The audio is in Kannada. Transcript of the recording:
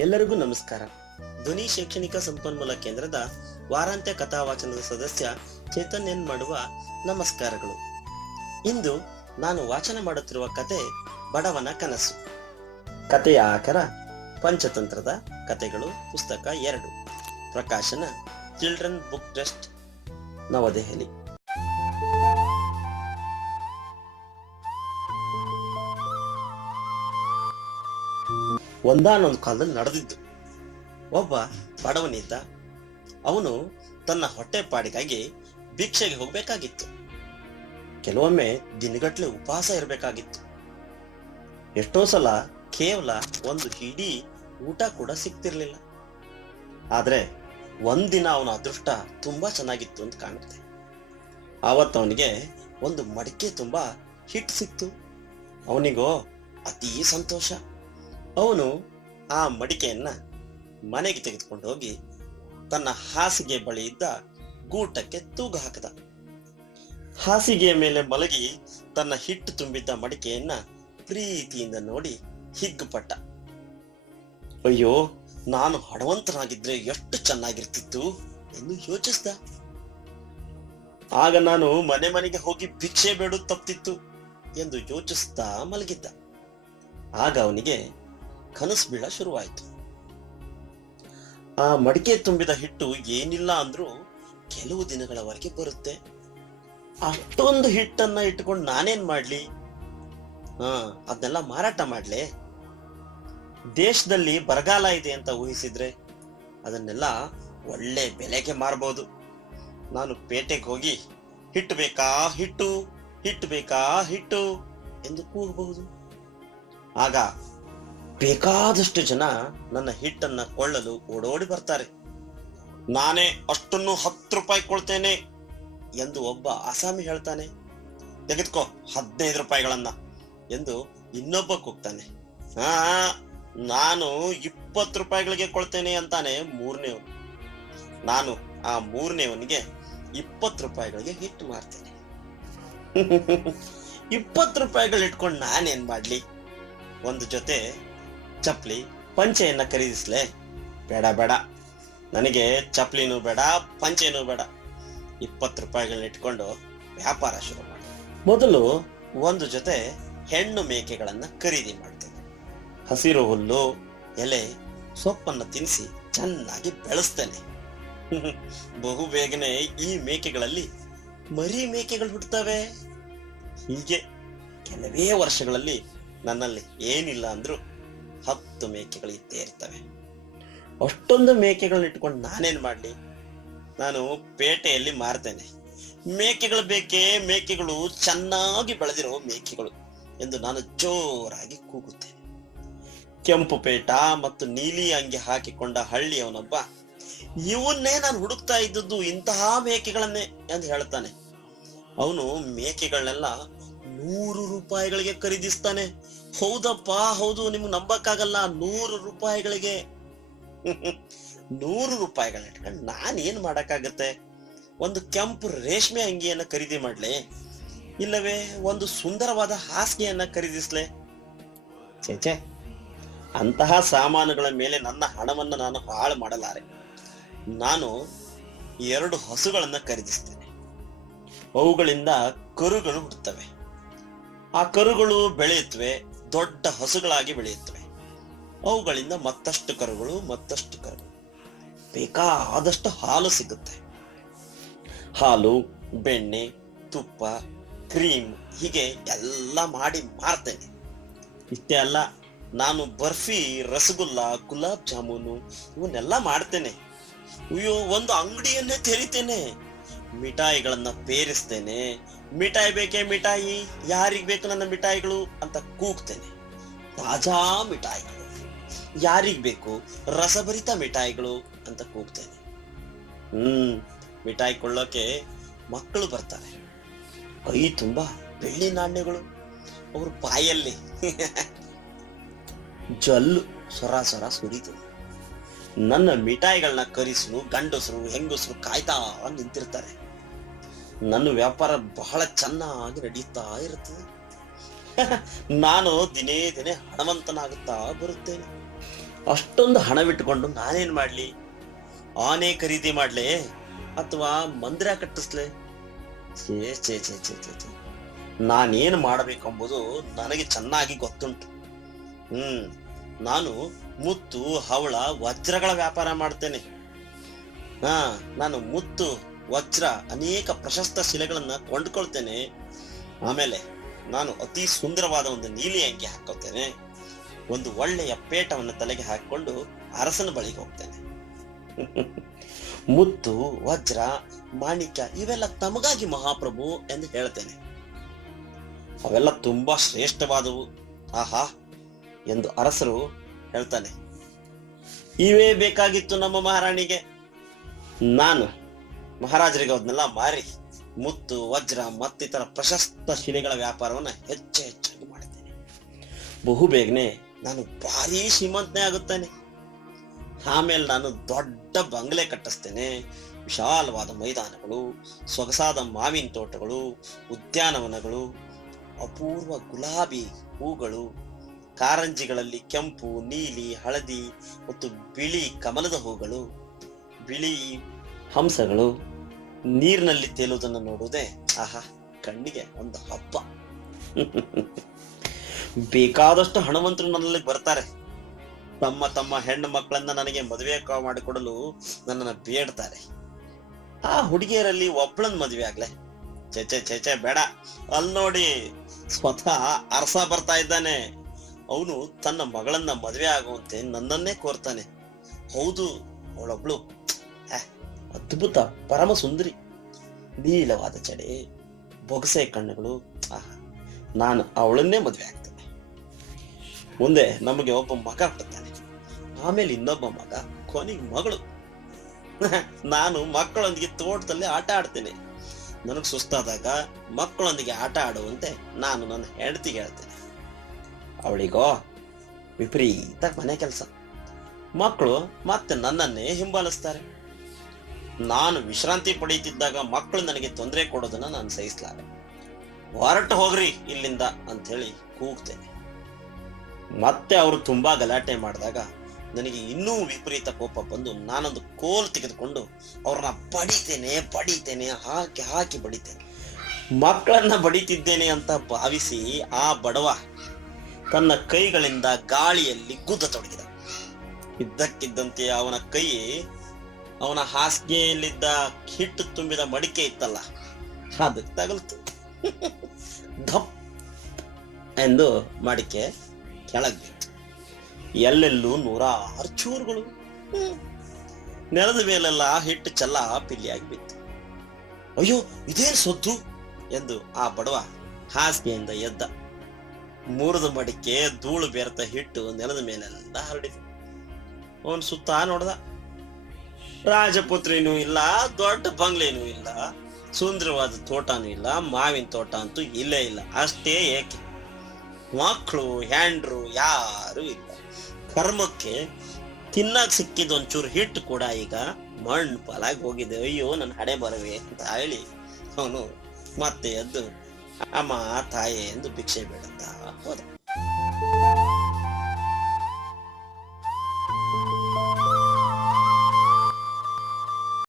ಎಲ್ಲರಿಗೂ ನಮಸ್ಕಾರ. ಧ್ವನಿ ಶೈಕ್ಷಣಿಕ ಸಂಪನ್ಮೂಲ ಕೇಂದ್ರದ ವಾರಾಂತ್ಯ ಕಥಾವಾಚನದ ಸದಸ್ಯ ಚೇತನ್ ಎನ್ ಮಾಡುವ ನಮಸ್ಕಾರಗಳು. ಇಂದು ನಾನು ವಾಚನ ಮಾಡುತ್ತಿರುವ ಕತೆ ಬಡವನ ಕನಸು. ಕಥೆಯ ಆಕರ, ಪಂಚತಂತ್ರದ ಕತೆಗಳು ಪುಸ್ತಕ ಎರಡು. ಪ್ರಕಾಶನ, ಚಿಲ್ಡ್ರನ್ ಬುಕ್ ಟ್ರಸ್ಟ್, ನವದೆಹಲಿ. ಒಂದಾನೊಂದು ಕಾಲದಲ್ಲಿ ನಡೆದಿದ್ದು. ಒಬ್ಬ ಬಡವನಿದ್ದ. ಅವನು ತನ್ನ ಹೊಟ್ಟೆ ಪಾಡಿಗಾಗಿ ಭಿಕ್ಷೆಗೆ ಹೋಗ್ಬೇಕಾಗಿತ್ತು. ಕೆಲವೊಮ್ಮೆ ದಿನಗಟ್ಲೆ ಉಪವಾಸ ಇರಬೇಕಾಗಿತ್ತು. ಎಷ್ಟೋ ಸಲ ಕೇವಲ ಒಂದು ಹಿಡಿ ಊಟ ಕೂಡ ಸಿಗ್ತಿರ್ಲಿಲ್ಲ. ಆದ್ರೆ ಒಂದಿನ ಅವನ ಅದೃಷ್ಟ ತುಂಬಾ ಚೆನ್ನಾಗಿತ್ತು ಅಂತ ಕಾಣುತ್ತೆ. ಆವತ್ತು ಅವನಿಗೆ ಒಂದು ಮಡಿಕೆ ತುಂಬಾ ಹಿಟ್ ಸಿಕ್ತು. ಅವನಿಗೋ ಅತೀ ಸಂತೋಷ. ಅವನು ಆ ಮಡಿಕೆಯನ್ನ ಮನೆಗೆ ತೆಗೆದುಕೊಂಡು ಹೋಗಿ ತನ್ನ ಹಾಸಿಗೆ ಬಳಿ ಇದ್ದ ಗೂಟಕ್ಕೆ ತೂಗು ಹಾಕಿದ. ಹಾಸಿಗೆಯ ಮೇಲೆ ಮಲಗಿ ತನ್ನ ಹಿಟ್ಟು ತುಂಬಿದ್ದ ಮಡಿಕೆಯನ್ನ ಪ್ರೀತಿಯಿಂದ ನೋಡಿ ಹಿಗ್ಗುಪಟ್ಟ. ಅಯ್ಯೋ, ನಾನು ಹಣವಂತನಾಗಿದ್ರೆ ಎಷ್ಟು ಚೆನ್ನಾಗಿರ್ತಿತ್ತು ಎಂದು ಯೋಚಿಸ್ದ. ಆಗ ನಾನು ಮನೆ ಮನೆಗೆ ಹೋಗಿ ಭಿಕ್ಷೆ ಬೇಡು ತಪ್ತಿತ್ತು ಎಂದು ಯೋಚಿಸ್ತಾ ಮಲಗಿದ್ದ. ಆಗ ಅವನಿಗೆ ಕನಸು ಬೀಳ ಶುರುವಾಯಿತು. ಆ ಮಡಿಕೆ ತುಂಬಿದ ಹಿಟ್ಟು ಏನಿಲ್ಲ ಅಂದ್ರೂ ಕೆಲವು ದಿನಗಳವರೆಗೆ ಬರುತ್ತೆ. ಅಷ್ಟೊಂದು ಹಿಟ್ಟನ್ನ ಇಟ್ಕೊಂಡು ನಾನೇನ್ ಮಾಡ್ಲಿ? ಹಾ, ಅದನ್ನೆಲ್ಲ ಮಾರಾಟ ಮಾಡ್ಲೆ? ದೇಶದಲ್ಲಿ ಬರಗಾಲ ಇದೆ ಅಂತ ಊಹಿಸಿದ್ರೆ ಅದನ್ನೆಲ್ಲ ಒಳ್ಳೆ ಬೆಲೆಗೆ ಮಾರಬಹುದು ನಾನು ಪೇಟೆಗೆ ಹೋಗಿ ಹಿಟ್ಟು ಬೇಕಾ ಹಿಟ್ಟು? ಹಿಟ್ಟು ಬೇಕಾ ಹಿಟ್ಟು? ಎಂದು ಕೂಗಬಹುದು. ಆಗ ಬೇಕಾದಷ್ಟು ಜನ ನನ್ನ ಹಿಟ್ಟನ್ನ ಕೊಳ್ಳಲು ಓಡೋಡಿ ಬರ್ತಾರೆ. ನಾನೇ ಅಷ್ಟನ್ನು ಹತ್ತು ರೂಪಾಯಿ ಕೊಳ್ತೇನೆ ಎಂದು ಒಬ್ಬ ಅಸಾಮಿ ಹೇಳ್ತಾನೆ. ತೆಗೆದುಕೋ ಹದಿನೈದು ರೂಪಾಯಿಗಳನ್ನ ಎಂದು ಇನ್ನೊಬ್ಬ ಕೂಗ್ತಾನೆ. ಹಾ ನಾನು ಇಪ್ಪತ್ತು ರೂಪಾಯಿಗಳಿಗೆ ಕೊಳ್ತೇನೆ ಅಂತಾನೆ ಮೂರನೇವನು ನಾನು ಆ ಮೂರನೇವನಿಗೆ ಇಪ್ಪತ್ತು ರೂಪಾಯಿಗಳಿಗೆ ಹಿಟ್ಟು ಮಾರ್ತೇನೆ. ಇಪ್ಪತ್ತು ರೂಪಾಯಿಗಳು ಇಟ್ಕೊಂಡು ನಾನೇನ್ ಮಾಡ್ಲಿ? ಒಂದು ಜೊತೆ ಚಪ್ಲಿ ಪಂಚೆಯನ್ನ ಖರೀದಿಸ್ಲೆ? ಬೇಡ ಬೇಡ. ನನಗೆ ಚಪ್ಲಿನೂ ಬೇಡ, ಪಂಚೆನೂ ಬೇಡ. ಇಪ್ಪತ್ತು ರೂಪಾಯಿಗಳನ್ನ ಇಟ್ಕೊಂಡು ವ್ಯಾಪಾರ ಶುರು ಮಾಡಿ. ಮೊದಲು ಒಂದು ಜೊತೆ ಹೆಣ್ಣು ಮೇಕೆಗಳನ್ನ ಖರೀದಿ ಮಾಡ್ತೇನೆ. ಹಸಿರು ಹುಲ್ಲು, ಎಲೆ, ಸೊಪ್ಪನ್ನು ತಿನ್ನಿಸಿ ಚೆನ್ನಾಗಿ ಬೆಳೆಸ್ತೇನೆ. ಬಹು ಬೇಗನೆ ಈ ಮೇಕೆಗಳಲ್ಲಿ ಮರಿ ಮೇಕೆಗಳು ಹುಡ್ತವೆ ಹೀಗೆ ಕೆಲವೇ ವರ್ಷಗಳಲ್ಲಿ ನನ್ನಲ್ಲಿ ಏನಿಲ್ಲ ಅಂದ್ರೂ ಹತ್ತು ಮೇಕೆಗಳು ಇದ್ದೇ ಇರ್ತವೆ. ಅಷ್ಟೊಂದು ಮೇಕೆಗಳನ್ನ ಇಟ್ಕೊಂಡು ನಾನೇನ್ ಮಾಡಲಿ? ನಾನು ಪೇಟೆಯಲ್ಲಿ ಮಾರ್ತೇನೆ. ಮೇಕೆಗಳು ಬೇಕೇ ಮೇಕೆಗಳು ಚೆನ್ನಾಗಿ ಬೆಳೆದಿರೋ ಮೇಕೆಗಳು ಎಂದು ನಾನು ಜೋರಾಗಿ ಕೂಗುತ್ತೇನೆ. ಕೆಂಪು ಪೇಟ ಮತ್ತು ನೀಲಿ ಅಂಗಿ ಹಾಕಿಕೊಂಡ ಹಳ್ಳಿಯವನೊಬ್ಬ, ಇವನ್ನೇ ನಾನು ಹುಡುಕ್ತಾ ಇದ್ದದ್ದು ಇಂತಹ ಮೇಕೆಗಳನ್ನೇ ಎಂದು ಹೇಳ್ತಾನೆ ಅವನು ಮೇಕೆಗಳನ್ನೆಲ್ಲ ನೂರು ರೂಪಾಯಿಗಳಿಗೆ ಖರೀದಿಸ್ತಾನೆ. ಹೌದಪ್ಪ, ಹೌದು, ನಿಮ್ಗೆ ನಂಬಕ್ಕಾಗಲ್ಲ. ನೂರು ರೂಪಾಯಿಗಳಿಗೆ. ನೂರು ರೂಪಾಯಿಗಳಿಟ್ಕೊಂಡು ಇಟ್ಕೊಂಡು ನಾನು ಏನ್ ಮಾಡಕ್ಕಾಗತ್ತೆ? ಒಂದು ಕೆಂಪು ರೇಷ್ಮೆ ಅಂಗಿಯನ್ನ ಖರೀದಿ ಮಾಡ್ಲೆ? ಇಲ್ಲವೇ, ಒಂದು ಸುಂದರವಾದ ಹಾಸಿಗೆಯನ್ನ ಖರೀದಿಸ್ಲೆ? ಚೇಚೆ ಅಂತಹ ಸಾಮಾನುಗಳ ಮೇಲೆ ನನ್ನ ಹಣವನ್ನು ನಾನು ಹಾಳು ಮಾಡಲಾರೆ. ನಾನು ಎರಡು ಹಸುಗಳನ್ನ ಖರೀದಿಸ್ತೇನೆ. ಅವುಗಳಿಂದ ಕರುಗಳು ಹುಡ್ತವೆ ಆ ಕರುಗಳು ಬೆಳೆಯುತ್ತವೆ. ದೊಡ್ಡ ಹಸುಗಳಾಗಿ ಬೆಳೆಯುತ್ತವೆ. ಅವುಗಳಿಂದ ಮತ್ತಷ್ಟು ಕರುಗಳು ಮತ್ತಷ್ಟು ಕರುಗಳು ಬೇಕಾದಷ್ಟು ಹಾಲು ಸಿಗುತ್ತೆ. ಹಾಲು, ಬೆಣ್ಣೆ, ತುಪ್ಪ, ಕ್ರೀಮ್ ಹೀಗೆ ಎಲ್ಲ ಮಾಡಿ ಮಾರ್ತೇನೆ. ಇಷ್ಟೇ ಅಲ್ಲ, ನಾನು ಬರ್ಫಿ, ರಸಗುಲ್ಲ, ಗುಲಾಬ್ ಜಾಮೂನು ಇವನ್ನೆಲ್ಲ ಮಾಡ್ತೇನೆ. ಅಯ್ಯೋ, ಒಂದು ಅಂಗಡಿಯನ್ನೇ ತೆರಿತೇನೆ. ಮಿಠಾಯಿಗಳನ್ನ ಪೇರಿಸ್ತೇನೆ. ಮಿಠಾಯಿ ಬೇಕೇ ಮಿಠಾಯಿ? ಯಾರಿಗ್ ಬೇಕು ನನ್ನ ಮಿಠಾಯಿಗಳು? ಅಂತ ಕೂಗ್ತೇನೆ. ತಾಜಾ ಮಿಠಾಯಿಗಳು. ಯಾರಿಗ್ ಬೇಕು? ರಸಭರಿತ ಮಿಠಾಯಿಗಳು ಅಂತ ಕೂಗ್ತೇನೆ. ಹ್ಮ್, ಮಿಠಾಯಿ ಕೊಳ್ಳೋಕೆ ಮಕ್ಕಳು ಬರ್ತಾರೆ. ಕೈ ತುಂಬಾ ಬೆಳ್ಳಿ ನಾಣ್ಯಗಳು. ಅವ್ರ ಬಾಯಲ್ಲಿ. ಜಲ್ಲು ಸೊರ ಸೊರ ಸುರಿತು ನನ್ನ ಮಿಠಾಯಿಗಳನ್ನ ಕರೆಸಲು ಗಂಡಸರು, ಹೆಂಗಸರು ಕಾಯ್ತಾ ನಿಂತಿರ್ತಾರೆ. ನನ್ನ ವ್ಯಾಪಾರ ಬಹಳ ಚೆನ್ನಾಗಿ ನಡೀತಾ ಇರುತ್ತದೆ ನಾನು ದಿನೇ ದಿನೇ ಹಣವಂತನಾಗುತ್ತಾ ಬರುತ್ತೇನೆ. ಅಷ್ಟೊಂದು ಹಣವಿಟ್ಟುಕೊಂಡು ನಾನೇನ್ ಮಾಡ್ಲಿ? ಆನೆ ಖರೀದಿ ಮಾಡ್ಲೆ ಅಥವಾ ಮಂದಿರ ಕಟ್ಟಿಸ್ಲೆ? ಛೇ ಛೇ ಛೇ ಛೇ ಛೇ ಛೇ. ನಾನೇನು ಮಾಡಬೇಕೆಂಬುದು ನನಗೆ ಚೆನ್ನಾಗಿ ಗೊತ್ತುಂಟು. ಹ್ಮ್. ನಾನು ಮುತ್ತು, ಹವಳ, ವಜ್ರಗಳ ವ್ಯಾಪಾರ ಮಾಡ್ತೇನೆ. ಹಾ, ನಾನು ಮುತ್ತು, ವಜ್ರ ಅನೇಕ ಪ್ರಶಸ್ತ ಶಿಲೆಗಳನ್ನ ಕೊಂಡ್ಕೊಳ್ತೇನೆ. ಆಮೇಲೆ ನಾನು ಅತಿ ಸುಂದರವಾದ ಒಂದು ನೀಲಿ ಅಂಗಿ ಹಾಕೋತೇನೆ ಒಂದು ಒಳ್ಳೆಯ ಪೇಟವನ್ನು ತಲೆಗೆ ಹಾಕಿಕೊಂಡು ಅರಸನ ಬಳಿಗೆ ಹೋಗ್ತೇನೆ. ಮುತ್ತು, ವಜ್ರ, ಮಾಣಿಕ್ಯ ಇವೆಲ್ಲ ತಮಗಾಗಿ ಮಹಾಪ್ರಭು ಎಂದು ಹೇಳ್ತೇನೆ. ಅವೆಲ್ಲ ತುಂಬಾ ಶ್ರೇಷ್ಠವಾದವು. ಆಹಾ ಎಂದು ಅರಸರು ಹೇಳ್ತಾನೆ. ಇವೇ ಬೇಕಾಗಿತ್ತು ನಮ್ಮ ಮಹಾರಾಣಿಗೆ. ನಾನು ಮಹಾರಾಜರಿಗೆ ಅದನ್ನೆಲ್ಲ ಮಾರಿ, ಮುತ್ತು, ವಜ್ರ ಮತ್ತಿತರ ಪ್ರಶಸ್ತ ಶಿಲೆಗಳ ವ್ಯಾಪಾರವನ್ನ ಹೆಚ್ಚು ಹೆಚ್ಚಾಗಿ ಮಾಡಿದ್ದೇನೆ. ಬಹು ಬೇಗನೆ ನಾನು ಭಾರಿ ಶ್ರೀಮಂತನೇ ಆಗುತ್ತೇನೆ. ಆಮೇಲೆ ನಾನು ದೊಡ್ಡ ಬಂಗ್ಲೆ ಕಟ್ಟಿಸ್ತೇನೆ. ವಿಶಾಲವಾದ ಮೈದಾನಗಳು, ಸೊಗಸಾದ ಮಾವಿನ ತೋಟಗಳು, ಉದ್ಯಾನವನಗಳು, ಅಪೂರ್ವ ಗುಲಾಬಿ ಹೂಗಳು ಕಾರಂಜಿಗಳಲ್ಲಿ ಕೆಂಪು, ನೀಲಿ, ಹಳದಿ ಮತ್ತು ಬಿಳಿ ಕಮಲದ ಹೂಗಳು. ಬಿಳಿ ಹಂಸಗಳು. ನೀರಿನಲ್ಲಿ ತೇಲುವುದನ್ನು ನೋಡುವುದೇ, ಆಹಾ, ಕಣ್ಣಿಗೆ ಒಂದು ಹಬ್ಬ. ಬೇಕಾದಷ್ಟು ಹಣವಂತರು ನನ್ನಲ್ಲಿ ಬರ್ತಾರೆ. ತಮ್ಮ ತಮ್ಮ ಹೆಣ್ಣು ಮಕ್ಕಳನ್ನ ನನಗೆ ಮದುವೆ ಮಾಡಿಕೊಡಲು ನನ್ನನ್ನು ಬೇಡ್ತಾರೆ. ಆ ಹುಡುಗಿಯರಲ್ಲಿ ಒಬ್ಬಳನ್ ಮದುವೆ ಆಗ್ಲೆ. ಚೇಚೆ ಚೇಚೆ ಬೇಡ. ಅಲ್ಲಿ ನೋಡಿ ಸ್ವತಃ ಅರಸ ಬರ್ತಾ ಇದ್ದಾನೆ. ಅವನು ತನ್ನ ಮಗಳನ್ನ ಮದುವೆ ಆಗುವಂತೆ ನನ್ನನ್ನೇ ಕೋರ್ತಾನೆ. ಹೌದು, ಅವಳೊಬ್ಳು. ಅದ್ಭುತ, ಪರಮ ಸುಂದರಿ. ನೀಲವಾದ ಚಡೆ, ಬೊಗಸೆ ಕಣ್ಣುಗಳು. ಆಹಾ, ನಾನು ಅವಳನ್ನೇ ಮದುವೆ ಆಗ್ತೇನೆ. ಮುಂದೆ ನಮಗೆ ಒಬ್ಬ ಮಗ ಹುಟ್ಟುತ್ತಾನೆ. ಆಮೇಲೆ ಇನ್ನೊಬ್ಬ ಮಗ, ಕೊನೆಗೆ ಮಗಳು. ನಾನು ಮಕ್ಕಳೊಂದಿಗೆ ತೋಟದಲ್ಲಿ ಆಟ ಆಡ್ತೇನೆ. ನನಗೆ ಸುಸ್ತಾದಾಗ ಮಕ್ಕಳೊಂದಿಗೆ ಆಟ ಆಡುವಂತೆ ನಾನು ನನ್ನ ಹೆಂಡತಿಗೆ ಹೇಳ್ತೇನೆ. ಅವಳಿಗೋ ವಿಪರೀತ ಮನೆ ಕೆಲಸ ಮಕ್ಕಳು ಮತ್ತೆ ನನ್ನನ್ನೇ ಹಿಂಬಾಲಿಸ್ತಾರೆ. ನಾನು ವಿಶ್ರಾಂತಿ ಪಡೆಯುತ್ತಿದ್ದಾಗ ಮಕ್ಕಳು ನನಗೆ ತೊಂದರೆ ಕೊಡೋದನ್ನ ನಾನು ಸಹಿಸಲಾರೆ. ಹೊರಟು ಹೋಗ್ರಿ ಇಲ್ಲಿಂದ ಅಂತ ಹೇಳಿ ಕೂಗ್ತೇನೆ. ಮತ್ತೆ ಅವರು ತುಂಬಾ ಗಲಾಟೆ ಮಾಡಿದಾಗ ನನಗೆ ಇನ್ನೂ ವಿಪರೀತ ಕೋಪ ಬಂದು ನಾನೊಂದು ಕೋಲ್ ತೆಗೆದುಕೊಂಡು ಅವ್ರನ್ನ ಬಡಿತೇನೆ ಬಡಿತೇನೆ, ಹಾಕಿ ಹಾಕಿ ಬಡಿತೇನೆ. ಮಕ್ಕಳನ್ನ ಬಡಿತಿದ್ದೇನೆ ಅಂತ ಭಾವಿಸಿ ಆ ಬಡವ ತನ್ನ ಕೈಗಳಿಂದ ಗಾಳಿಯಲ್ಲಿ ಗುದ್ದತೊಡಗಿದ ಇದ್ದಕ್ಕಿದ್ದಂತೆ ಅವನ ಕೈ, ಅವನ ಹಾಸಿಗೆಯಲ್ಲಿದ್ದ ಹಿಟ್ಟು ತುಂಬಿದ ಮಡಿಕೆ ಇತ್ತಲ್ಲ, ಅದಕ್ಕೆ ತಗಲ್ತು ಧಪ್ ಎಂದು ಮಡಿಕೆ ಕೆಳಗೆ ಬಿತ್ತು ಎಲ್ಲೆಲ್ಲೂ ನೂರಾರು ಚೂರುಗಳು. ನೆಲದ ಮೇಲೆಲ್ಲ ಹಿಟ್ಟು ಚಲ್ಲ ಪಿಲ್ಲಿಯಾಗಿ ಬಿತ್ತು ಅಯ್ಯೋ, ಇದೇನು ಸೊತ್ತು ಎಂದು ಆ ಬಡವ ಹಾಸಿಗೆಯಿಂದ ಎದ್ದ. ಮುರಿದ ಮಡಿಕೆ, ಧೂಳು ಬೇರ್ತ ಹಿಟ್ಟು ನೆಲದ ಮೇಲೆಲ್ಲ ಹರಡಿತು ಅವನು ಸುತ್ತ ನೋಡ್ದ. ರಾಜಪುತ್ರಿನೂ ಇಲ್ಲ, ದೊಡ್ಡ ಬಂಗ್ಲೆನೂ ಇಲ್ಲ, ಸುಂದರವಾದ ತೋಟನೂ ಇಲ್ಲ, ಮಾವಿನ ತೋಟ ಅಂತೂ ಇಲ್ಲೇ ಇಲ್ಲ, ಅಷ್ಟೇ ಏಕೆ? ಮಕ್ಕಳು ಹ್ಯಾಂಡ್ರು ಯಾರು ಇಲ್ಲ. ಕರ್ಮಕ್ಕೆ ತಿನ್ನಕ್ ಸಿಕ್ಕಿದ ಒಂಚೂರು ಹಿಟ್ಟು ಕೂಡ ಈಗ ಮಣ್ಣು ಪಲಾಗಿ ಹೋಗಿದೆ. ಅಯ್ಯೋ, ನನ್ನ ಹಡೆ ಬರವೆ ಅಂತ ಹೇಳಿ ಅವನು ಮತ್ತೆ ಎದ್ದು, ಅಮ್ಮ, ತಾಯಿ ಎಂದು ಭಿಕ್ಷೆ ಬೇಡುತ್ತಾ ಹೋದ